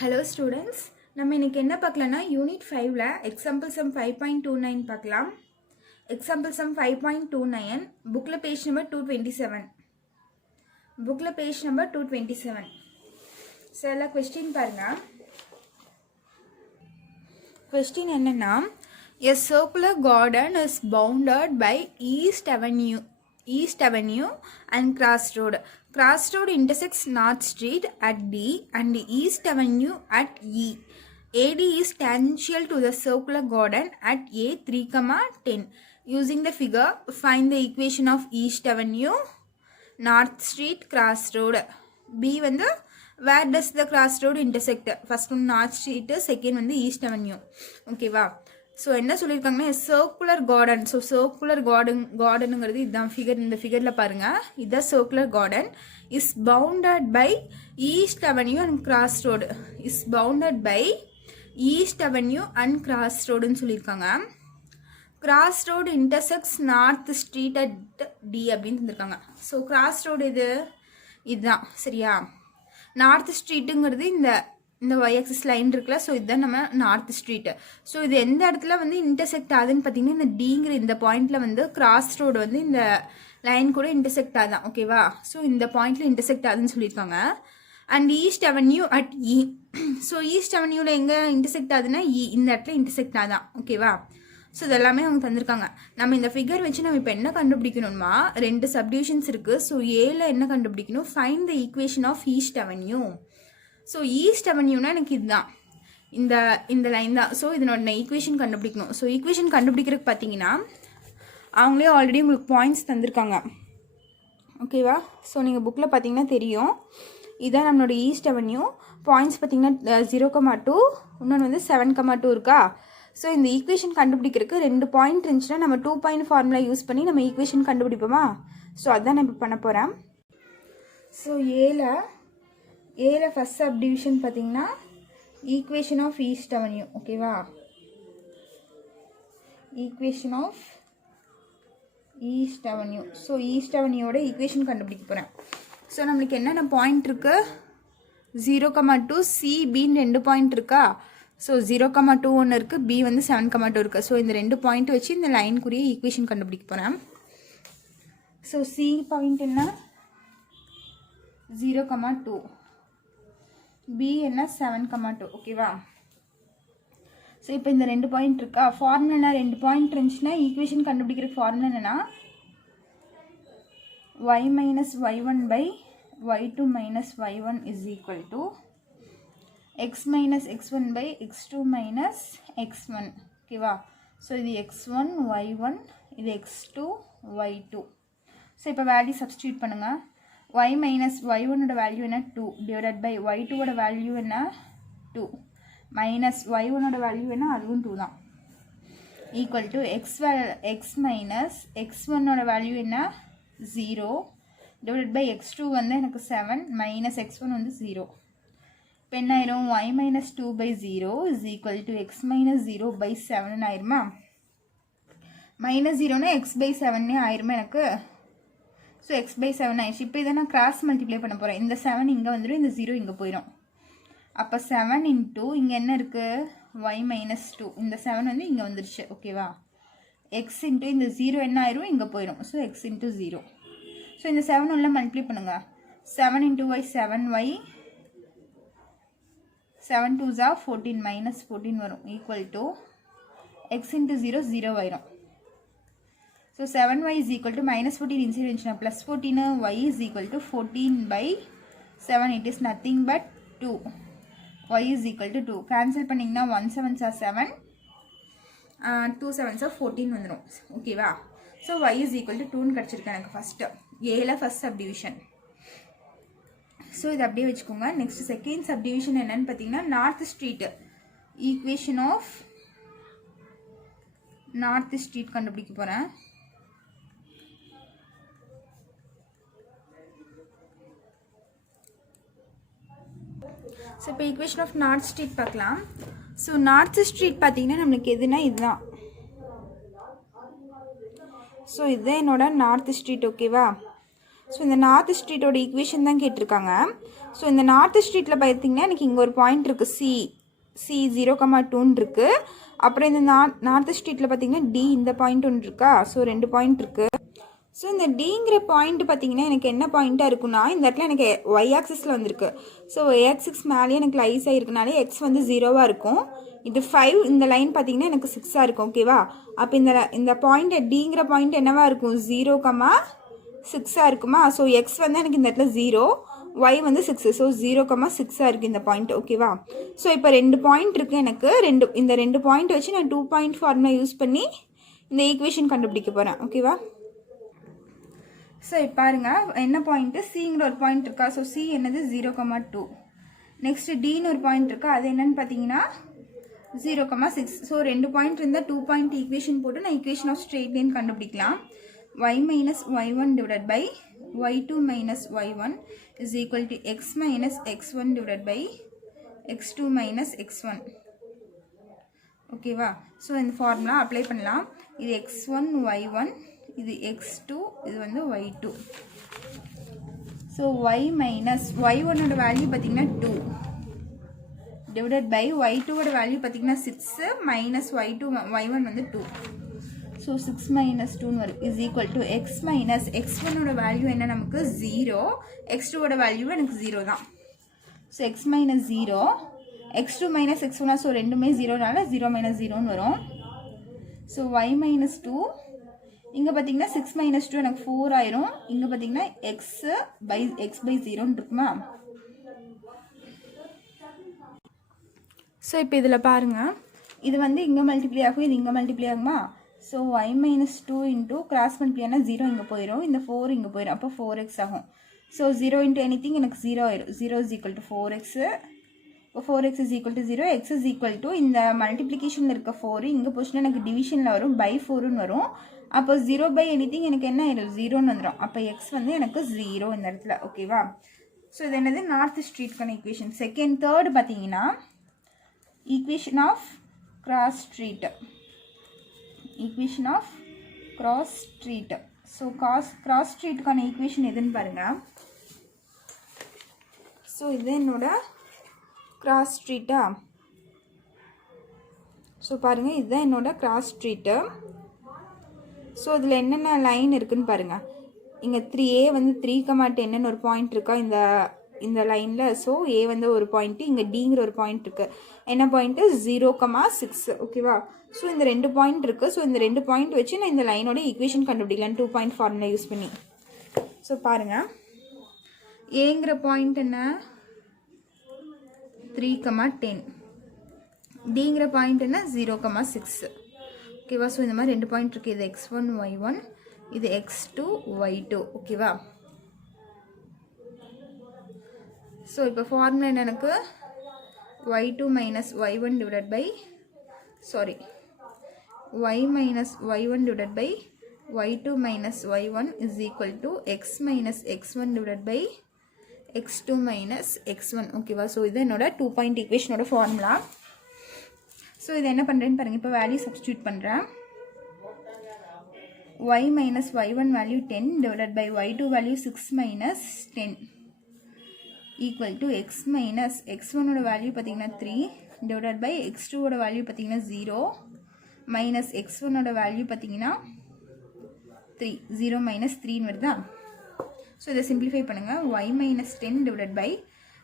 Hello students, நம்ம இன்னைக்கு என்ன பார்க்கலாம்னா யூனிட் 5ல எக்ஸாம்பிள் சம் 5.29 பார்க்கலாம். எக்ஸாம்பிள் சம் 5.29 புக்ல பேஜ் நம்பர் 227. புக்ல பேஜ் நம்பர் 227. சில क्वेश्चन பாருங்க. क्वेश्चन என்னன்னா a circular garden is bounded by East Avenue and Cross Road. Cross Road intersects North Street at D and East Avenue at E. AD is tangential to the circular garden at A 3,10. Using the figure, find the equation of East Avenue, North Street, Cross Road. B வந்து where does the Cross Road intersect? First one North Street, second வந்து East Avenue. Okay வா? So என்ன சொல்லியிருக்காங்கன்னா circular garden. So circular கார்டனுங்கிறது இதுதான் figure. இந்த ஃபிகரில் பாருங்கள், இதுதான் circular garden. Is bounded by east avenue and cross road. Is bounded by east avenue and cross ரோடுன்னு சொல்லியிருக்காங்க. Cross road intersects north street at D அப்படின்னு தந்திருக்காங்க. ஸோ கிராஸ் ரோடு இதுதான் சரியா. நார்த் ஸ்ட்ரீட்டுங்கிறது இந்த y-axis லைன் இருக்குல்ல, ஸோ இதுதான் நம்ம நார்த் ஸ்ட்ரீட்டு. ஸோ இது எந்த இடத்துல வந்து இன்டர்செக்ட் ஆகுதுன்னு பார்த்தீங்கன்னா இந்த டிங்கிற இந்த பாயிண்டில் வந்து கிராஸ் ரோடு வந்து இந்த லைன் கூட இன்டர்செக்ட் ஆகுதான். ஓகேவா? ஸோ இந்த பாயிண்டில் இன்டர்செக்ட் ஆகுதுன்னு சொல்லியிருக்காங்க. And east avenue at E. So east அவென்யூவில் எங்கே இன்டர்செக்ட் ஆகுதுன்னா இந்த இடத்துல இன்டர்செக்ட் ஆகுதான். ஓகேவா? ஸோ இதெல்லாமே அவங்க தந்திருக்காங்க. நம்ம இந்த ஃபிகர் வச்சு நம்ம இப்போ என்ன கண்டுபிடிக்கணும்னா 2 சப்டிவிஷன்ஸ் இருக்குது. ஸோ ஏல என்ன கண்டுபிடிக்கணும்? Find the equation of east avenue. So east அவென்யூனா எனக்கு இதுதான், இந்த லைன் தான். ஸோ இதனோட நான் ஈக்குவேஷன் கண்டுபிடிக்கணும். ஸோ ஈக்குவேஷன் கண்டுபிடிக்கிறதுக்கு பார்த்தீங்கன்னா அவங்களே ஆல்ரெடி உங்களுக்கு பாயிண்ட்ஸ் தந்திருக்காங்க. ஓகேவா? ஸோ நீங்கள் புக்கில் பார்த்தீங்கன்னா தெரியும், இதுதான் நம்மளோட ஈஸ்ட் அவென்யூ. பாயிண்ட்ஸ் பார்த்தீங்கன்னா 0,2, இன்னொன்று வந்து 7,2 இருக்கா. ஸோ இந்த ஈக்குவேஷன் கண்டுபிடிக்கிறதுக்கு 2 பாயிண்ட் இருந்துச்சுன்னா நம்ம 2 பாயிண்ட் ஃபார்முலா யூஸ் பண்ணி நம்ம ஈக்குவேஷன் கண்டுபிடிப்போமா. ஸோ அதுதான் நான் இப்போ பண்ண போகிறேன். ஸோ ஏல ஃபஸ்ட் சப்டிவிஷன் பார்த்தீங்கன்னா ஈக்குவேஷன் ஆஃப் ஈஸ்ட் அவென்யூ. ஓகேவா? Equation of east avenue. So east அவென்யூவோட ஈக்குவேஷன் கண்டுபிடிக்க போகிறேன். ஸோ நம்மளுக்கு என்னென்ன பாயிண்ட் இருக்குது? 0,2 சி பின்னு 2 பாயிண்ட் இருக்கா. ஸோ 0,2 ஒன்று இருக்குது, பி வந்து 7,2 இருக்குது. ஸோ இந்த 2 பாயிண்ட் வச்சு இந்த லைனுக்குரிய ஈக்குவேஷன் கண்டுபிடிக்க போகிறேன். ஸோ சி பாயிண்ட் என்ன? 0,2, பி என்ன? 7,2. ஓகேவா? ஸோ இப்போ இந்த 2 பாயிண்ட் இருக்கா. ஃபார்முலா என்ன? 2 பாயிண்ட் இருந்துச்சுன்னா ஈக்குவேஷன் கண்டுபிடிக்கிற ஃபார்முலா என்னன்னா y minus y1 by y2 minus y1 is equal to x minus x1 by x2 minus x1. ஓகேவா? ஸோ இது x1 y1, இது x2 y2. ஸோ இப்போ வேல்யூ சப்ஸ்டியூட் பண்ணுங்கள். y minus y1 ஓட value என்ன? 2 divided by y2 ஓட value என்ன? 2 minus y1 ஓட வேல்யூ என்ன? அதுவும் 2 தான். Equal to x minus x1 ஓட வேல்யூ என்ன? 0 டிவைடட் பை x2 வந்து எனக்கு 7 மைனஸ் x1 வந்து 0. இப்போ என்ன ஆயிரும்? y minus 2 by 0 is equal to x minus 0 by 7 ஆயிருமா. மைனஸ் 0னா x பை 7 ஆயிருமா எனக்கு. ஸோ x பை 7 ஆயிடுச்சு. இப்போ இதை நான் கிராஸ் மல்டிப்ளை பண்ண போகிறேன். இந்த 7 இங்கே வந்துடும், இந்த 0 இங்கே போயிடும். அப்போ 7 இன்ட்டு இங்கே என்ன இருக்குது? y minus 2. இந்த 7 வந்து இங்கே வந்துருச்சு. ஓகேவா? x இன்ட்டு இந்த 0 என்ன ஆயிரும்? இங்கே போயிடும். So x into 0. ஸோ இந்த 7 உள்ள மல்டிப்ளை பண்ணுங்கள். 7 into y 7y, 7 2s are 14 minus 14 வரும். ஈக்குவல் டு x இன்ட்டு 0 0 ஆயிரும். So 7y is equal to minus 14 inside plus 14 y is equal to 14 by 7. It is nothing but 2. Y is equal to 2. Cancel பண்ணிங்கன்னா 1 7s are 7, 2 7s are 14 வந்துடும். ஓகேவா? So y is equal to 2ன்னு கிடச்சிருக்கு எனக்கு first ஏல first subdivision. So இது அப்படியே வச்சுக்கோங்க. Next second subdivision என்னன்னு பார்த்தீங்கன்னா north street. Equation of north street கண்டுபிடிக்க போகிறேன். ஸோ இப்போ ஈக்குவேஷன் ஆஃப் நார்த் ஸ்ட்ரீட் பார்க்கலாம். ஸோ நார்த் ஸ்ட்ரீட் பார்த்தீங்கன்னா நம்மளுக்கு எதுனா இதுதான். ஸோ இதுதான் என்னோட நார்த் ஸ்ட்ரீட். ஓகேவா? ஸோ இந்த நார்த் ஸ்ட்ரீட்டோட ஈக்குவேஷன் தான் கேட்டிருக்காங்க. ஸோ இந்த நார்த் ஸ்ட்ரீட்டில் பார்த்திங்கன்னா எனக்கு இங்கே ஒரு பாயிண்ட் இருக்குது, சி 0,2 இருக்குது. அப்புறம் இந்த நார்த் ஸ்ட்ரீட்டில் பார்த்திங்கன்னா டி இந்த பாயிண்ட் ஒன்று இருக்கா. ஸோ 2 பாயிண்ட் இருக்குது. ஸோ இந்த டிங்கிற பாயிண்ட் பார்த்திங்கன்னா எனக்கு என்ன பாயிண்ட்டாக இருக்குன்னா, இந்த இடத்துல எனக்கு ஒய் ஆக்சிஸில் வந்திருக்கு. ஸோ ஒய் ஆக்சிஸ் மேலேயே எனக்கு லைஸாக இருக்குனாலே எக்ஸ் வந்து 0வாக இருக்கும். இது 5, இந்த லைன் பார்த்திங்கன்னா எனக்கு 6ஆக இருக்கும். ஓகேவா? அப்போ இந்த பாயிண்ட் டிங்கிற பாயிண்ட் என்னவா இருக்கும், 0,6ஆக இருக்குமா. ஸோ எக்ஸ் வந்து எனக்கு இந்த இடத்துல 0, ஒய் வந்து 6. ஸோ 0,6ஆக இருக்குது இந்த பாயிண்ட். ஓகேவா? ஸோ இப்போ 2 பாயிண்ட் இருக்குது எனக்கு. இந்த 2 பாயிண்ட் வச்சு நான் 2 பாயிண்ட் ஃபார்முலா யூஸ் பண்ணி இந்த ஈக்குவேஷன் கண்டுபிடிக்க போகிறேன். ஓகேவா? ஸோ இப்போ பாருங்கள், என்ன பாயிண்ட்டு, சிங்கிற ஒரு பாயிண்ட் இருக்கா. ஸோ சி என்னது 0,2. நெக்ஸ்ட்டு டின்னு ஒரு பாயிண்ட் இருக்கா, அது என்னன்னு பார்த்தீங்கன்னா 0,6. ஸோ 2 பாயிண்ட் இருந்தால் 2 பாயிண்ட் ஈக்குவேஷன் போட்டு நான் ஈக்குவேஷன் ஆஃப் ஸ்ட்ரெயிட் லைன் கண்டுபிடிக்கலாம். y minus y1 divided by y2 minus y1 is equal to x minus x1 divided by x2 minus x1. ஓகேவா? ஸோ இந்த ஃபார்முலா அப்ளை பண்ணலாம். இது x1 y1, இது x2, இது வந்து y2. So y minus y1 ஓட value பார்த்தீங்கன்னா 2 divided by y2 ஓட வேல்யூ பார்த்தீங்கன்னா 6 minus y1 வந்து 2. ஸோ 6 minus 2 வரும் is equal to x minus x1 ஓட வேல்யூ என்ன நமக்கு 0, x2 ஓட வேல்யூ எனக்கு 0 தான். So x minus 0, x2 minus x1, so ரெண்டுமே 0னால 0 minus 0ன்னு வரும். ஸோ y minus 2, இங்கே பார்த்தீங்கன்னா 6 minus 2 எனக்கு 4 ஆயிரும். இங்கே பார்த்தீங்கன்னா x by 0ன்னு இருக்குமா. ஸோ இப்போ இதில் பாருங்கள், இது வந்து இங்கே மல்டிப்ளை ஆகும், இது இங்கே மல்டிப்ளை ஆகுமா. So y minus 2 into cross multiply ஆனால் 0 இங்கே போயிடும், இந்த 4 இங்கே போயிடும், அப்போ 4x ஆகும். ஸோ 0 இன்ட்டு எனிதிங் எனக்கு 0 ஆயிடும். 0 is equal to 4x. இப்போ 4x is equal to 0, x is equal to இந்த மல்டிப்ளிகேஷனில் இருக்க 4 இங்கே போச்சுன்னா எனக்கு டிவிஷனில் வரும், பை 4ன்னு வரும். அப்போ 0 பை எனிதிங் எனக்கு என்ன ஆயிடும், 0ன்னு வந்துடும். அப்போ எக்ஸ் வந்து எனக்கு 0 இந்த இடத்துல. ஓகேவா? ஸோ இது என்னது, நார்த் ஸ்ட்ரீட்கான ஈக்குவேஷன். தேர்டு பார்த்தீங்கன்னா equation of cross street. Equation of cross street. So cross ஸ்ட்ரீட்டுக்கான ஈக்குவேஷன் எதுன்னு பாருங்கள். ஸோ இது என்னோட கிராஸ் ஸ்ட்ரீட்டா. ஸோ பாருங்கள், இதுதான் என்னோட கிராஸ் ஸ்ட்ரீட்டு. ஸோ இதில் என்னென்ன லைன் இருக்குதுன்னு பாருங்கள். இங்கே 3A வந்து 3,10ன்னு ஒரு பாயிண்ட் இருக்கா இந்த லைனில். ஸோ ஏ வந்து ஒரு பாயிண்ட்டு, இங்கே டிங்கிற ஒரு பாயிண்ட் இருக்குது. என்ன பாயிண்ட்டு, 0,6. ஓகேவா? ஸோ இந்த 2 பாயிண்ட் இருக்குது. ஸோ இந்த 2 பாயிண்ட் வச்சு நான் இந்த லைனோட ஈக்குவேஷன் கண்டுபிடிக்கலாம் 2 பாயிண்ட் ஃபார்முலா யூஸ் பண்ணி. ஸோ பாருங்கள், ஏங்கிற பாயிண்ட் என்ன 3,10, டிங்கிற பாயிண்ட் என்ன 0,6. ஓகேவா? ஸோ இந்த மாதிரி 2 பாயிண்ட் இருக்குது. இது x1 y1, இது x2 y2. ஓகேவா? ஸோ இப்போ ஃபார்முலா என்ன, எனக்கு y2 minus y1 divided by y minus y1 divided by y2 minus y1 is equal to x minus x1 divided by x2 minus x1. ஓகேவா? So இது என்னோட 2 point ஈக்குவேஷனோட formula. So இது என்ன பண்ணுறேன்னு பாருங்கள். இப்போ வேல்யூ சப்ஸ்டியூட் பண்ணுறேன். y minus y1 value 10 divided by y2 value 6 minus 10 equal to x minus x1 ஓட வேல்யூ பார்த்தீங்கன்னா 3 divided by x2 ஓட வேல்யூ பார்த்தீங்கன்னா 0 minus x1 ஓட வேல்யூ பார்த்தீங்கன்னா 3. 0 minus 3ன்னு வருதா. ஸோ இதை சிம்பிளிஃபை பண்ணுங்கள். y minus 10 divided by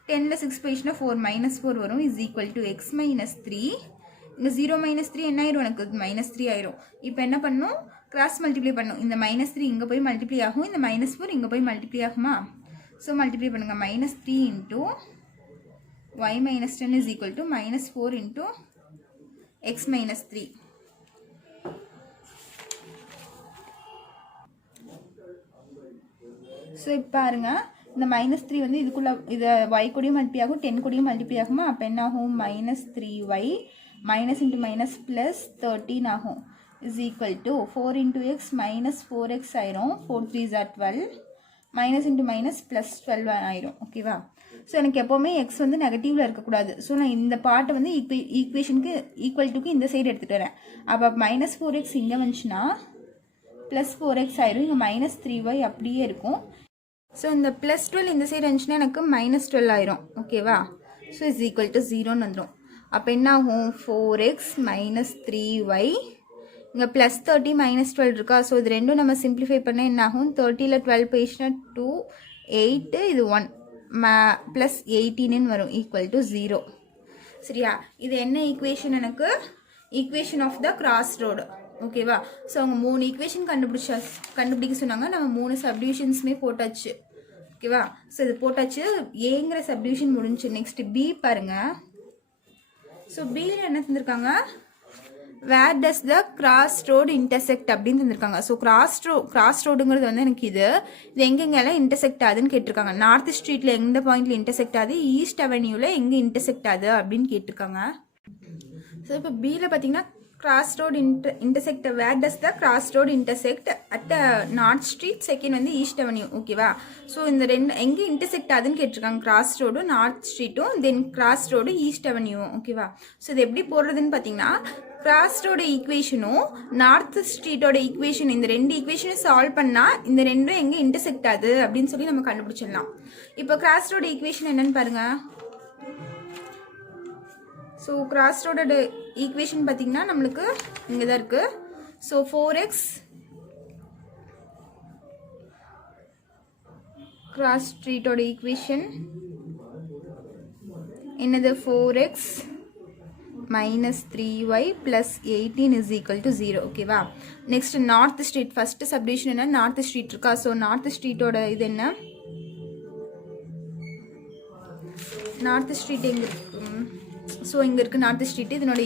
10ல் 6 போயிடுச்சுன்னா 4 minus 4 வரும் is equal to x minus 3. இங்கே 0 minus 3 என்ன ஆயிரும், எனக்கு -3 ஆயிரும். இப்போ என்ன பண்ணும், கிராஸ் மல்டிப்ளை பண்ணும். இந்த -3 இங்கே போய் மல்டிப்ளை ஆகும், இந்த -4 இங்கே போய் மல்டிப்ளை ஆகுமா. ஸோ மல்டிப்ளை பண்ணுங்கள். -3 into y minus 10 is equal to -4 into x minus 3. So இப்போ பாருங்கள், இந்த -3 வந்து இதுக்குள்ளே இது y கூடயும் மல்டிப்ளை ஆகும், 10 கூடயும் மல்டிப்ளை ஆகுமா. அப்போ என்ன ஆகும், -3y minus into minus plus 13 ஆகும் is equal to 4 into x minus 4x ஆயிரும். 4 3s are 12, minus into minus plus 12 ஆயிரும். ஓகேவா? ஸோ எனக்கு எப்போவுமே எக்ஸ் வந்து நெகட்டிவில் இருக்கக்கூடாது. ஸோ நான் இந்த பார்ட்டை வந்து ஈக்குவேஷனுக்கு ஈக்குவல் டுக்கு இந்த சைடு எடுத்துகிட்டு வரேன். அப்போ -4x இங்கே வந்துச்சுன்னா +4x ஆயிரும். இங்கே -3y அப்படியே இருக்கும். ஸோ இந்த ப்ளஸ் 12 இந்த சைடு இருந்துச்சுன்னா எனக்கு -12 ஆயிரும் ஓகேவா. ஸோ இஸ் ஈக்குவல் டு 0ன்னு வந்துடும். அப்போ என்ன ஆகும் 4x - 3y இங்கே +30 -12 இருக்கா. ஸோ இது ரெண்டும் நம்ம சிம்பிளிஃபை பண்ணால் என்ன ஆகும் 30ல் 12 போயிடுச்சுன்னா 2 8 இது 1 +18ன்னு வரும் ஈக்குவல் டு 0. சரியா. இது என்ன ஈக்குவேஷன் எனக்கு equation of the cross road ஓகேவா. ஸோ அவங்க 3 ஈக்குவேஷன் கண்டுபிடிக்க சொன்னாங்க. நம்ம 3 சப்டிவிஷன்ஸுமே போட்டாச்சு ஓகேவா. ஸோ இது போட்டாச்சு. ஏங்கிற சப்டிவிஷன் முடிஞ்சு. நெக்ஸ்ட் பி பாருங்க. ஸோ பியில் என்ன தந்திருக்காங்க வேர் does the cross road intersect அப்படின்னு தந்திருக்காங்க. ஸோ கிராஸ் ரோடுங்கிறது வந்து எனக்கு இது எங்கெங்கெல்லாம் இன்டர்செக்ட் ஆகுதுன்னு கேட்டிருக்காங்க. நார்த் ஸ்ட்ரீட்டில் எந்த பாயிண்ட்ல இன்டர்செக்ட் ஆகுது, ஈஸ்ட் அவென்யூவில் எங்கே இன்டர்செக்ட் ஆகுது அப்படின்னு கேட்டிருக்காங்க. ஸோ இப்போ பியில் பார்த்தீங்கன்னா cross road intersect where does the cross road intersect at north street, second வந்து ஈஸ்ட் அவென்யூ ஓகேவா. ஸோ இந்த ரெண்டு எங்கே இன்டர்செக்ட் ஆகுதுன்னு கேட்டிருக்காங்க. கிராஸ் ரோடும் நார்த் ஸ்ட்ரீட்டும் தென் கிராஸ் ரோடு ஈஸ்ட் அவென்யூவும் ஓகேவா. ஸோ இது எப்படி போடுறதுன்னு பார்த்தீங்கன்னா கிராஸ் ரோட ஈக்குவேஷனும் நார்த் ஸ்ட்ரீட்டோட ஈக்குவேஷன் இந்த ரெண்டு ஈக்குவேஷனும் சால்வ் பண்ணால் இந்த ரெண்டும் எங்கே இன்டர்செக்ட் ஆகுது அப்படின்னு சொல்லி நம்ம கண்டுபிடிச்சிடலாம். இப்போ கிராஸ் ரோட ஈக்குவேஷன் என்னன்னு பாருங்க. ஸோ கிராஸ் ரோட ஈக்குவேஷன் பார்த்தீங்கன்னா நம்மளுக்கு இங்கே தான் இருக்குது. ஸோ 4x கிராஸ் ஸ்ட்ரீட்டோட ஈக்குவேஷன் என்னது 4x -3y + 18 is equal to 0 ஓகேவா. Next north street first subdivision என்ன நார்த் ஸ்ட்ரீட் இருக்கா. ஸோ நார்த் ஸ்ட்ரீட்டோட இது என்ன நார்த் ஸ்ட்ரீட் எங்கே இருக்கு. ஸோ இங்கே இருக்குது நார்த் ஸ்ட்ரீட். இதனோட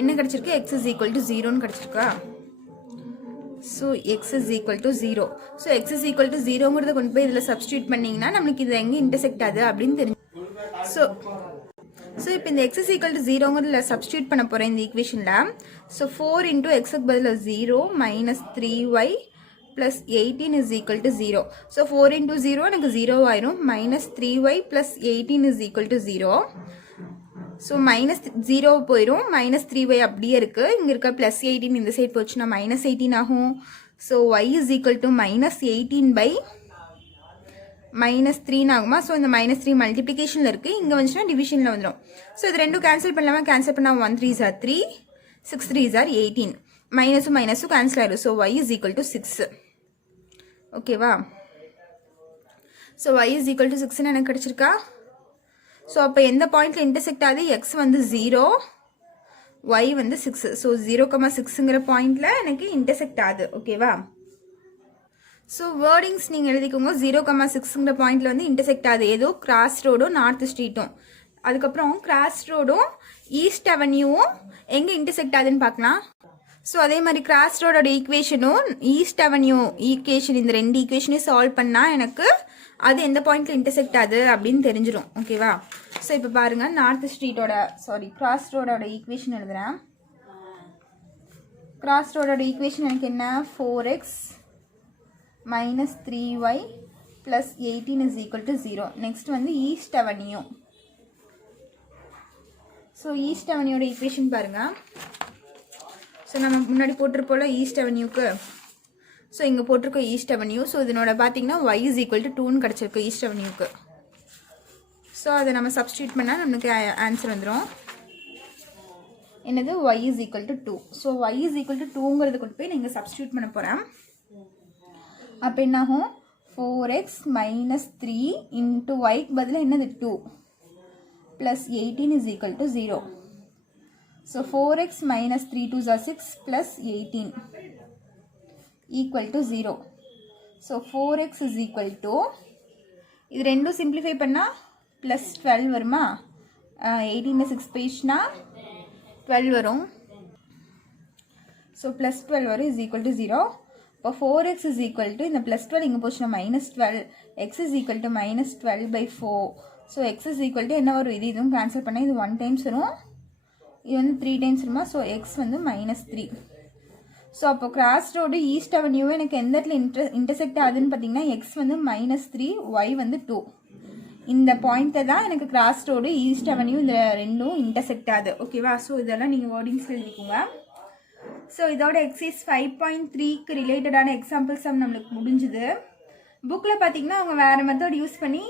என்ன கிடச்சிருக்கு x is equal to 0ன்னு கிடச்சிருக்கா. So x is equal to 0. So x is equal to 0ங்கிறத கொண்டு போய் இதில் சப்ஸ்டியூட் பண்ணிங்கன்னா நம்மளுக்கு இது எங்கே இன்டர்செக்ட் ஆகுது அப்படின்னு தெரிஞ்சு. ஸோ இப்போ இந்த x is equal to 0ங்கிறதுல சப்ஸ்டியூட் பண்ண போகிறேன் இந்த ஈக்குவேஷனில். ஸோ 4 × x-க்கு பதில் 0 - 3y + 18 is equal to 0. So 4 × 0 எனக்கு 0 ஆயிரும். -3y + 18 is equal to 0. So -0 போயிடும். -3y அப்படியே இருக்குது. இங்கே இருக்க +18 இந்த சைட் போச்சுன்னா -18 ஆகும். So y is equal to -18 -3 ஆகுமா. ஸோ இந்த -3 மல்டிப்ளிகேஷனில் இருக்குது. இங்கே வந்துச்சுன்னா டிவிஷனில் வந்துடும். ஸோ இது ரெண்டும் கேன்சல் பண்ணலாமா. கேன்சல் பண்ணால் 1 3s are 3 6 3s are 18 மைனஸும் மைனஸும் கேன்சல் ஆயிடும். So y is equal to 6 ஓகேவா. So y is equal to 6ன்னு எனக்கு கிடச்சிருக்கா. ஸோ அப்போ எந்த பாயிண்ட்டில் இன்டர்செக்ட் ஆகுது x வந்து 0 y வந்து 6. ஸோ 0,6ங்கிற பாயிண்டில் எனக்கு இன்டர்செக்ட் ஆகுது ஓகேவா. ஸோ வேர்டிங்ஸ் நீங்கள் எழுதிக்கோங்க. 0,6ங்கிற பாயிண்டில் வந்து இன்டர்செக்ட் ஆகுது ஏதோ கிராஸ் ரோடும் நார்த் ஸ்ட்ரீட்டும். அதுக்கப்புறம் கிராஸ் ரோடும் ஈஸ்ட் அவென்யூவும் எங்கே இன்டர்செக்ட் ஆகுதுன்னு பார்க்கலாம். ஸோ அதே மாதிரி கிராஸ் ரோடோட ஈக்குவேஷனும் ஈஸ்ட் அவென்யூ ஈக்குவேஷன் இந்த ரெண்டு ஈக்குவேஷனையும் சால்வ் பண்ணால் எனக்கு அது எந்த பாயிண்ட்டில் இன்டர்செக்ட் ஆகுது அப்படின்னு தெரிஞ்சிடும் ஓகேவா. ஸோ இப்போ பாருங்கள் கிராஸ் ரோடோட ஈக்குவேஷன் எழுதுகிறேன். கிராஸ் ரோடோட ஈக்குவேஷன் எனக்கு என்ன 4x -3y + 18 is equal to 0. Next வந்து ஈஸ்ட் அவென்யூ. ஸோ ஈஸ்ட் அவென்யூட ஈக்குவேஷன் பாருங்கள். ஸோ நம்ம முன்னாடி போட்டிருப்போம்ல ஈஸ்ட் அவென்யூக்கு. ஸோ இங்கே போட்டிருக்கோம் ஈஸ்ட் அவென்யூ. ஸோ இதனோட பார்த்தீங்கன்னா y is equal to 2ன்னு கிடச்சிருக்கு ஈஸ்ட் அவென்யூக்கு. ஸோ அதை நம்ம சப்ஸ்டியூட் பண்ணால் நமக்கு ஆன்சர் வந்துடும். என்னது y is equal to 2. So y is equal to 2ங்கிறது கொண்டு போய் நீங்கள் சப்ஸ்டியூட் பண்ண போகிறேன். அப்போ என்னாகும் 4x - 3 × yக்கு பதிலாக என்னது 2 + 18 is equal to 0. So 4x - 3 2s are 6 + 18 equal to 0. So 4x is equal to இது ரெண்டும் சிம்பிளிஃபை பண்ணால் +12 வருமா. 18 6 போயிடுச்சுன்னா 12 வரும். ஸோ +12 வரும் is equal to 0. இப்போ 4x is equal to இந்த +12 இங்கே போச்சுன்னா -12 x is equal to -12/4. So x is equal to என்ன வரும் இது இதுவும் கேன்சல் பண்ணால் இது 1 டைம்ஸ் வரும். இது வந்து 3 டைம்ஸ் வருமா. ஸோ x வந்து -3. ஸோ அப்போ கிராஸ் ரோடு ஈஸ்ட் அவென்யூ எனக்கு எந்த இடத்துல இன்டர்செக்ட் ஆகுதுன்னு பார்த்தீங்கன்னா x வந்து -3 y வந்து 2 இந்த பாயிண்ட்டை தான் எனக்கு கிராஸ் ரோடு ஈஸ்ட் அவென்யூ இந்த ரெண்டும் இன்டர்செக்ட் ஆகுது ஓகேவா. ஸோ இதெல்லாம் நீங்கள் வேர்டிங்ஸ் எழுதிக்கோங்க. ஸோ இதோட எக்ஸைஸ் 5.3க்கு ரிலேட்டடான எக்ஸாம்பிள்ஸ் நம்மளுக்கு முடிஞ்சுது. புக்கில் பார்த்தீங்கன்னா அவங்க வேறு மெத்தட் யூஸ் பண்ணி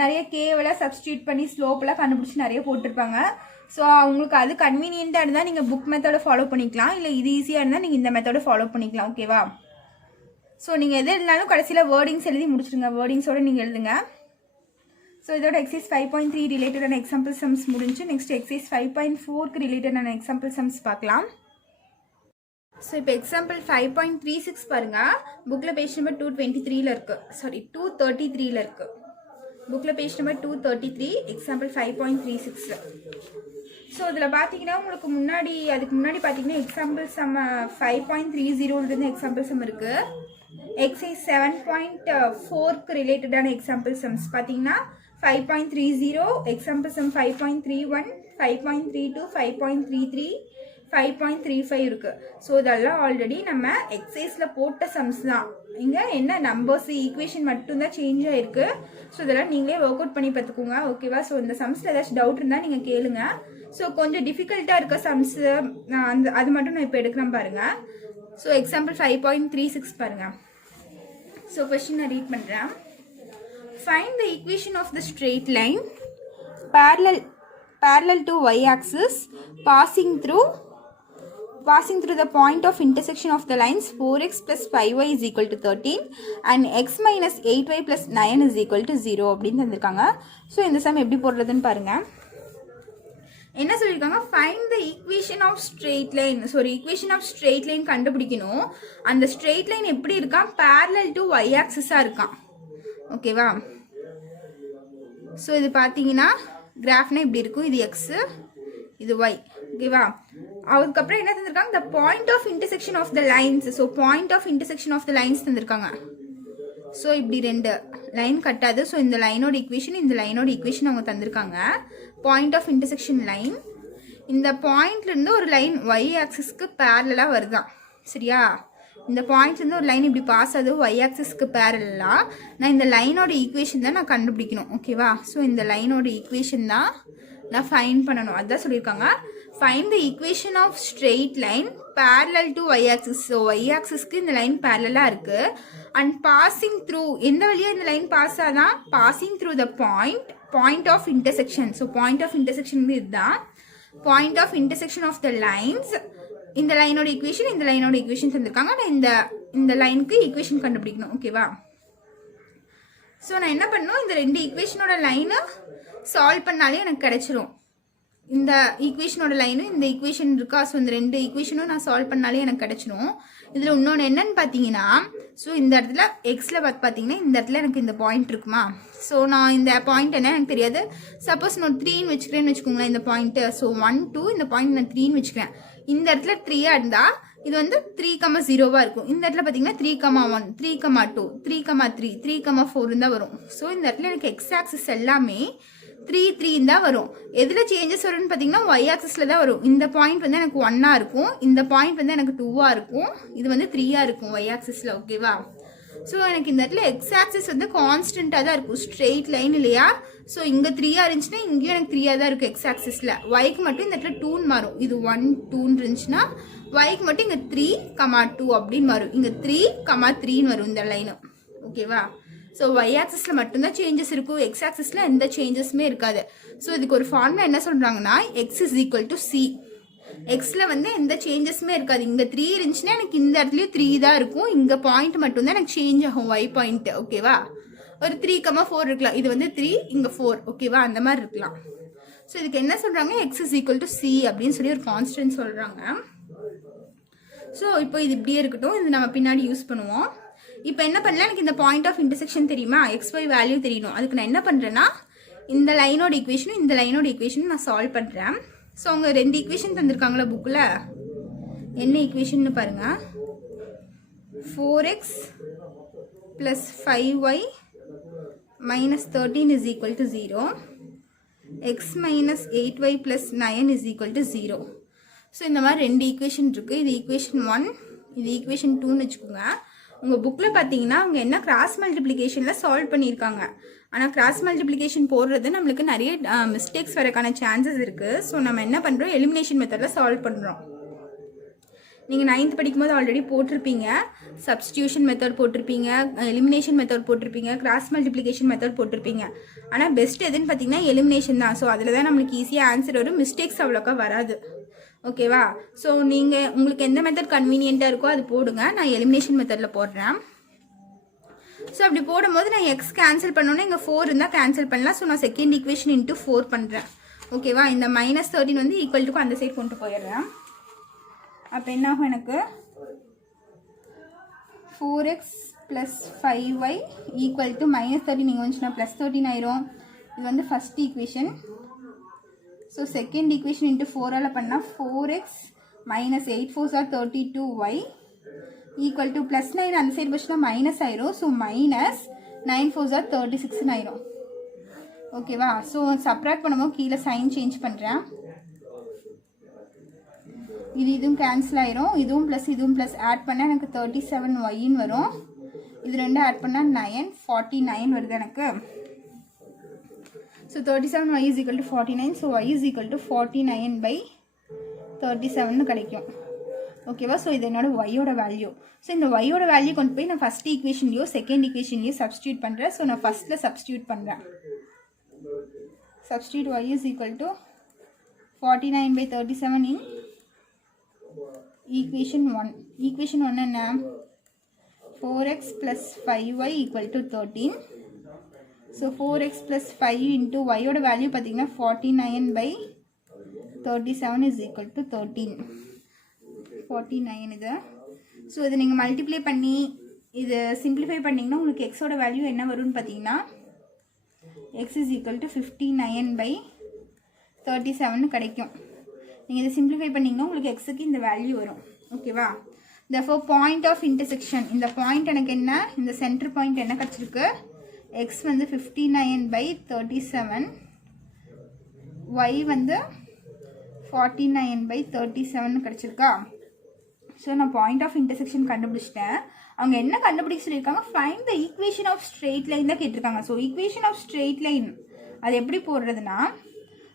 நிறைய கேவெல்லாம் சப்ஸ்டியூட் பண்ணி ஸ்லோப்பெல்லாம் கண்டுபிடிச்சி நிறைய போட்டிருப்பாங்க. ஸோ அவங்களுக்கு அது கன்வீனியண்ட்டாக இருந்தால் நீங்கள் புக் மெத்தடை ஃபாலோ பண்ணிக்கலாம், இல்லை இது ஈஸியாக இருந்தால் நீங்கள் இந்த மெத்தடை ஃபாலோ பண்ணிக்கலாம். ஓகேவா? ஸோ நீங்கள் எது எழுதினாலும் கடைசியில் வேர்டிங்ஸ் எழுதி முடிச்சிடுங்க. வேர்டிங்ஸோடு நீங்கள் எழுதுங்க. ஸோ இதோட எக்ஸைஸ் 5.3 ரிலேட்டடான எக்ஸாம்பிள் சம்ஸ் முடிஞ்சு. நெக்ஸ்ட் எக்ஸைஸ் 5.4க்கு ரிலேட்டடான எக்ஸாம்பிள் சம்ஸ் பார்க்கலாம். ஸோ இப்போ எக்ஸாம்பிள் 5.36 பாருங்கள். புக்கில் பேஜ் நம்பர் 223ல் இருக்குது, சாரி 233ல் இருக்குது. புக்கில் பேஜ் நம்பர் 233, எக்ஸாம்பிள் 5.36. ஸோ இதில் பார்த்தீங்கன்னா உங்களுக்கு அதுக்கு முன்னாடி பார்த்தீங்கன்னா எக்ஸாம்பிள் சம் 5.30 எக்ஸாம்பிள் சம் இருக்குது. எக்ஸைஸ் 7.4க்கு ரிலேட்டடான எக்ஸாம்பிள் சம்ஸ் பார்த்தீங்கன்னா 5.30, எக்ஸாம்பிள் சம் 5.31, 5.32, 5.33, 5.35 இருக்குது. ஸோ இதெல்லாம் ஆல்ரெடி நம்ம எக்ஸைஸில் போட்ட சம்ஸ் தான். இங்கே என்ன நம்பர்ஸ் ஈக்குவேஷன் மட்டும்தான் சேஞ்ச் ஆகிருக்கு. ஸோ இதெல்லாம் நீங்களே ஒர்க் அவுட் பண்ணி பார்த்துக்கோங்க. ஓகேவா? ஸோ இந்த சம்ஸில் ஏதாச்சும் டவுட் இருந்தால் நீங்கள் கேளுங்க. ஸோ கொஞ்சம் டிஃபிகல்ட்டாக இருக்க சம்ஸு அது மட்டும் நான் இப்போ எடுக்கிறேன் பாருங்கள். ஸோ எக்ஸாம்பிள் 5.36 பாருங்கள். ஸோ கொஸ்டின் நான் ரீட் பண்ணுறேன். Find the equation of the straight line parallel to y-axis passing through the point of intersection of the lines 4x plus 5y is equal to 13 and x minus 8y plus 9 is equal to 0 அப்படின்னு தந்திருக்காங்க. So இந்த some எப்படி போடுறதுன்னு பாருங்கள். என்ன சொல்லியிருக்காங்க? Find the equation of straight line. Sorry, equation of straight line கண்டுபிடிக்கணும். அந்த ஸ்ட்ரெயிட் லைன் எப்படி இருக்கான்? பேரலல் டு ஒய் ஆக்சிஸாக இருக்கான். ஓகேவா? ஸோ இது பார்த்தீங்கன்னா கிராஃப்னா இப்படி இருக்கும். இது எக்ஸு, இது ஒய். ஓகேவா? அதுக்கப்புறம் என்ன தந்திருக்காங்க? The point of intersection of the lines. So point of intersection of the lines தந்திருக்காங்க. ஸோ இப்படி ரெண்டு லைன் கட்டாது. ஸோ இந்த லைனோட ஈக்குவேஷன், இந்த லைனோட ஈக்குவேஷன் அவங்க தந்திருக்காங்க. பாயிண்ட் ஆஃப் இன்டர்செக்ஷன் லைன், இந்த பாயிண்ட்லேருந்து ஒரு லைன் ஒய் ஆக்சிஸ்க்கு பேரலாக வருதான். சரியா? இந்த பாயிண்ட்லேருந்து ஒரு லைன் இப்படி பாஸ் ஆகுது ஒய் ஆக்சிஸ்க்கு பேரலாக. நான் இந்த லைனோட ஈக்குவேஷன் தான் நான் கண்டுபிடிக்கணும். ஓகேவா? ஸோ இந்த லைனோட ஈக்குவேஷன் தான் நான் ஃபைண்ட் பண்ணணும். அதுதான் சொல்லியிருக்காங்க. Find the equation of straight line parallel to y axis. So y ஆக்சிஸ்க்கு இந்த லைன் பேரலாக இருக்குது. அண்ட் பாசிங் த்ரூ, எந்த வழியாக இந்த லைன் பாஸ் ஆகுதான்? Passing through the point of intersection. So point of intersection இதுதான். Point of intersection of the lines. இந்த லைனோட ஈக்குவேஷன், இந்த லைனோட ஈக்குவேஷன் தந்திருக்காங்க. நான் இந்த லைனுக்கு ஈக்குவேஷன் கண்டுபிடிக்கணும். ஓகேவா? ஸோ நான் என்ன பண்ணணும்? இந்த ரெண்டு ஈக்குவேஷனோட லைனை சால்வ் பண்ணாலே எனக்கு கிடைச்சிரும். இந்த ஈக்குவேஷனோட லைனும் இந்த ஈக்குவேஷன் இருக்கா? ஸோ இந்த ரெண்டு ஈக்குவேஷனும் நான் சால்வ் பண்ணாலே எனக்கு கிடைச்சிடும். இதில் இன்னொன்று என்னன்னு பார்த்தீங்கன்னா, ஸோ இந்த இடத்துல எக்ஸில் பார்த்தீங்கன்னா இந்த இடத்துல எனக்கு இந்த பாயிண்ட் இருக்குமா? ஸோ நான் இந்த பாயிண்ட் என்ன எனக்கு தெரியாது. சப்போஸ் நான் 3ன்னு வச்சுக்கிறேன்னு வச்சுக்கோங்களேன் இந்த பாயிண்ட்டு. ஸோ 1 2 இந்த பாயிண்ட் நான் 3ன்னு வச்சுக்கிறேன். இந்த இடத்துல 3 இருந்தால் இது வந்து 3,0 இருக்கும். இந்த இடத்துல பார்த்தீங்கன்னா 3,1 3,2 3,3 3,4 தான் வரும். ஸோ இந்த இடத்துல எனக்கு எக்ஸ் ஆக்சிஸ் எல்லாமே 3 3 தான் வரும். எதில் சேஞ்சஸ் வரும்னு பார்த்தீங்கன்னா ஒய் ஆக்சிஸில் தான் வரும். இந்த பாயிண்ட் வந்து எனக்கு 1 இருக்கும், இந்த பாயிண்ட் வந்து எனக்கு 2 இருக்கும், இது வந்து 3 இருக்கும் ஒய் ஆக்சிஸில். ஓகேவா? ஸோ எனக்கு இந்த இடத்துல எக்ஸ் ஆக்சிஸ் வந்து கான்ஸ்டண்ட்டாக தான் இருக்கும், ஸ்ட்ரெயிட் லைன் இல்லையா? ஸோ இங்கே 3 இருந்துச்சுன்னா இங்கேயும் எனக்கு 3 தான் இருக்கும் எக்ஸ் ஆக்சிஸில். ஒய்க்கு மட்டும் இந்த இடத்துல 2 மாறும். இது 1 2 இருந்துச்சுன்னா ஒய்க்கு மட்டும் இங்கே 3,2 அப்படின்னு வரும். இங்கே 3,3 வரும் இந்த லைனு. ஓகேவா? ஸோ ஒய் ஆக்சிஸில் மட்டும்தான் சேஞ்சஸ் இருக்கும், எக்ஸ் ஆக்சிஸில் எந்த சேஞ்சஸுமே இருக்காது. ஸோ இதுக்கு ஒரு ஃபார்முலா என்ன சொல்கிறாங்கன்னா, X is equal to C. எக்ஸில் வந்து எந்த சேஞ்சஸுமே இருக்காது. இங்கே 3 இருந்துச்சுன்னா எனக்கு இந்த இடத்துலையும் 3 தான் இருக்கும், இங்கே பாயிண்ட் மட்டும்தான் எனக்கு சேஞ்ச் ஆகும் ஒய் பாயிண்ட். ஓகேவா? ஒரு 3,4 இருக்கலாம், இது வந்து 3 இங்கே 4. ஓகேவா? அந்த மாதிரி இருக்கலாம். ஸோ இதுக்கு என்ன சொல்கிறாங்க? X is equal to C அப்படின்னு சொல்லி ஒரு கான்ஸ்டன்ட் சொல்கிறாங்க. ஸோ இப்போ இது இப்படியே இருக்கட்டும், இது நம்ம பின்னாடி யூஸ் பண்ணுவோம். இப்போ என்ன பண்ணலாம்? எனக்கு இந்த பாயிண்ட் ஆஃப் இன்டர்செக்ஷன் தெரியுமா? எக்ஸ் ஒய் வேல்யூ தெரியணும். அதுக்கு நான் என்ன பண்ணுறேன்னா, இந்த லைனோட ஈக்குவேஷனும் இந்த லைனோட ஈக்குவேஷனும் நான் சால்வ் பண்ணுறேன். ஸோ அவங்க 2 ஈக்குவேஷன் தந்திருக்காங்களா புக்கில்? என்ன ஈக்குவேஷன் பாருங்கள். 4x plus 5y minus 13 is equal to 0. x minus 8y plus 9 is equal to 0. So இந்த மாதிரி 2 ஈக்குவேஷன் இருக்குது. இது ஈக்குவேஷன் 1, இது ஈக்குவேஷன் 2ன்னு வச்சுக்கோங்க. உங்கள் புக்கில் பார்த்தீங்கன்னா அவங்க என்ன கிராஸ் மல்டிப்ளிகேஷனில் சால்வ் பண்ணியிருக்காங்க. ஆனால் கிராஸ் மல்டிப்ளிகேஷன் போடுறது நம்மளுக்கு நிறைய மிஸ்டேக்ஸ் வரக்கான சான்சஸ் இருக்குது. ஸோ நம்ம என்ன பண்ணுறோம்? எலிமினேஷன் மெத்தடில் சால்வ் பண்ணுறோம். நீங்கள் 9th படிக்கும்போது ஆல்ரெடி போட்டிருப்பீங்க. சப்ஸ்டியூஷன் மெத்தட் போட்டிருப்பீங்க, எலிமினேஷன் மெத்தட் போட்டிருப்பீங்க, கிராஸ் மல்டிப்ளிகேஷன் மெத்தட் போட்டிருப்பீங்க. ஆனால் பெஸ்ட் எதுன்னு பார்த்தீங்கன்னா எலிமினேஷன் தான். ஸோ அதில் தான் நம்மளுக்கு ஈஸியாக ஆன்சர் வரும், மிஸ்டேக்ஸ் அவ்வளோக்கா வராது. ஓகேவா? ஸோ நீங்கள் உங்களுக்கு எந்த மெத்தட் கன்வீனியண்ட்டாக இருக்கோ அது போடுங்க. நான் எலிமினேஷன் மெத்தடில் போடுறேன். ஸோ அப்படி போடும்போது நான் எக்ஸ் கேன்சல் பண்ணோன்னே இங்கே 4 இருந்தால் கேன்சல் பண்ணலாம். ஸோ நான் செகண்ட் ஈக்குவேஷன் இன்ட்டு 4 பண்ணுறேன். ஓகேவா? இந்த -13 வந்து ஈக்குவல் டு அந்த சைட் கொண்டு போயிடுறேன். அப்போ என்ன ஆகும், எனக்கு 4x + 5y ஈக்குவல் டு -13 நீங்கள் வந்துச்சுன்னா +13 ஆயிரும். இது வந்து first equation. So second equation into 4ஆல் பண்ணால் 4x - 8 4s are 32y equal to +9 அந்த சைடு வச்சுன்னா மைனஸ் ஆயிரும். ஸோ -9 4s are 36 ஆயிரும். ஓகேவா? ஸோ சப்ராக்ட் பண்ணும்போது கீழே சைன் சேஞ்ச் பண்ணுறேன். இதுவும் கேன்சல் ஆயிரும். இதுவும் ப்ளஸ் ஆட் பண்ணால் எனக்கு 37yன்னு வரும். இது ரெண்டும் ஆட் பண்ணால் 9 49 வருது எனக்கு. So 37y = 49. ஸோ y = 49/37 கிடைக்கும். ஓகேவா? ஸோ இது என்னோட ஒய்யோட வேல்யூ. ஸோ இந்த ஒய்யோட வேல்யூ கொண்டு போய் நான் ஃபஸ்ட் ஈக்குவேஷன்லையோ செகண்ட் ஈக்குவேஷன்லையோ சப்ஸ்டியூட் பண்ணுறேன். ஸோ நான் ஃபஸ்ட்டில் சப்ஸ்டியூட் பண்ணுறேன். Substitute y is equal to 49/37 in equation 1. Equation 1 என்ன? 4x + 5y = 13. So 4x + 5 into y ஓட வேல்யூ பார்த்தீங்கன்னா 49/37 is equal to 13. 49 இது. ஸோ இதை நீங்கள் மல்டிப்ளை பண்ணி இதை சிம்பிளிஃபை பண்ணிங்கன்னா உங்களுக்கு எக்ஸோட வேல்யூ என்ன வரும்னு பார்த்தீங்கன்னா x is equal to 59/37 கிடைக்கும். நீங்கள் இதை சிம்பிளிஃபை பண்ணிங்கன்னா உங்களுக்கு எக்ஸுக்கு இந்த வேல்யூ வரும். ஓகேவா? therefore பாயிண்ட் ஆஃப் இன்டர்செக்ஷன், இந்த பாயிண்ட் எனக்கு என்ன, இந்த சென்டர் பாயிண்ட் என்ன கிடச்சிருக்கு, எக்ஸ் வந்து 59/37, y வந்து 49/37 கிடச்சிருக்கா? ஸோ நான் பாயிண்ட் ஆஃப் இன்டர்செக்ஷன் கண்டுபிடிச்சிட்டேன். அவங்க என்ன கண்டுபிடிக்க சொல்லியிருக்காங்க, find the equation of straight line தான் கேட்டிருக்காங்க. So equation of straight line அது எப்படி போடுறதுன்னா,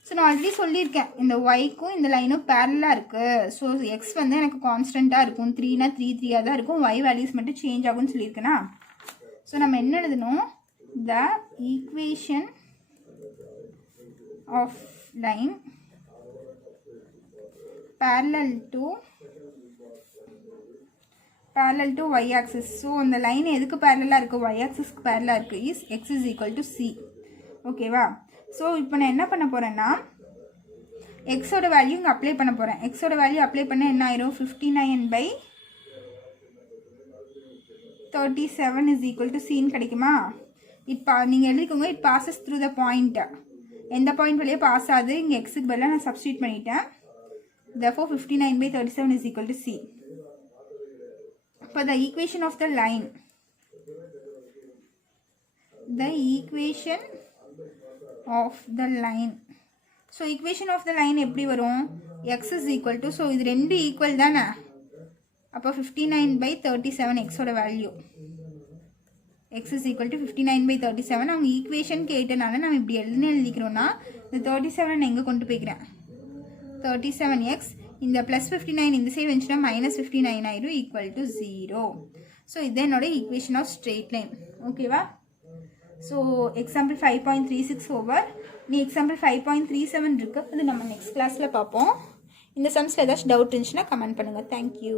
ஸோ நான் ஆல்ரெடி சொல்லியிருக்கேன் இந்த ஒய்க்கும் இந்த லைனும் பேரலாக இருக்குது. ஸோ எக்ஸ் வந்து எனக்கு கான்ஸ்டண்ட்டாக இருக்கும், 3னா 3 3ஆக தான் இருக்கும், ஒய் வேல்யூஸ் மட்டும் சேஞ்ச் ஆகும்னு சொல்லியிருக்கேனா. ஸோ நம்ம என்ன எழுதணும், the equation of line parallel to y axis. So அந்த லைன் எதுக்கு பேரலாக இருக்குது, y axisக்கு பேரலாக இருக்குது, is x is equal to c. ஓகேவா? ஸோ இப்போ நான் என்ன பண்ண போகிறேன்னா எக்ஸோட வேல்யூ இங்கே அப்ளை பண்ண போகிறேன். எக்ஸோட வேல்யூ அப்ளை பண்ண என்ன ஆயிரும், 59/37 is equal to cன்னு கிடைக்குமா? இப்போ நீங்கள் எழுதிக்கோங்க, it bosses through the point. எந்த பாயிண்ட் வழியாக பாஸ் ஆகுது, இங்கே எக்ஸுக்கு பதிலாக நான் சப்ஸ்டியூட் பண்ணிட்டேன். therefore 59/37 is equal to c. For the equation of the line, so equation of the line எப்படி வரும், x is equal to, so இது ரெண்டு ஈக்குவல் தானே, அப்போ 59/37 எக்ஸோட value, x is equal to 59/37. அவங்க ஈக்குவேஷன் கேட்டனால நம்ம இப்படி எழுதிக்கிறோன்னா இந்த 37 நான் எங்கே கொண்டு போய்க்கிறேன், 37x இந்த +59 இந்த சைடு வந்துச்சுன்னா -59 ஆயிரும், ஈக்குவல் டு 0. ஸோ இது என்னோட ஈக்குவேஷன் ஆஃப் ஸ்ட்ரெயிட் லைன். ஓகேவா? So example 5.36 over. நீ எக்ஸாம்பிள் 5.37 இருக்குது, அது நம்ம நெக்ஸ்ட் கிளாஸில் பார்ப்போம். இந்த சம்ஸில் ஏதாச்சும் டவுட் இருந்துச்சுன்னா கமெண்ட் பண்ணுங்கள். தேங்க்யூ.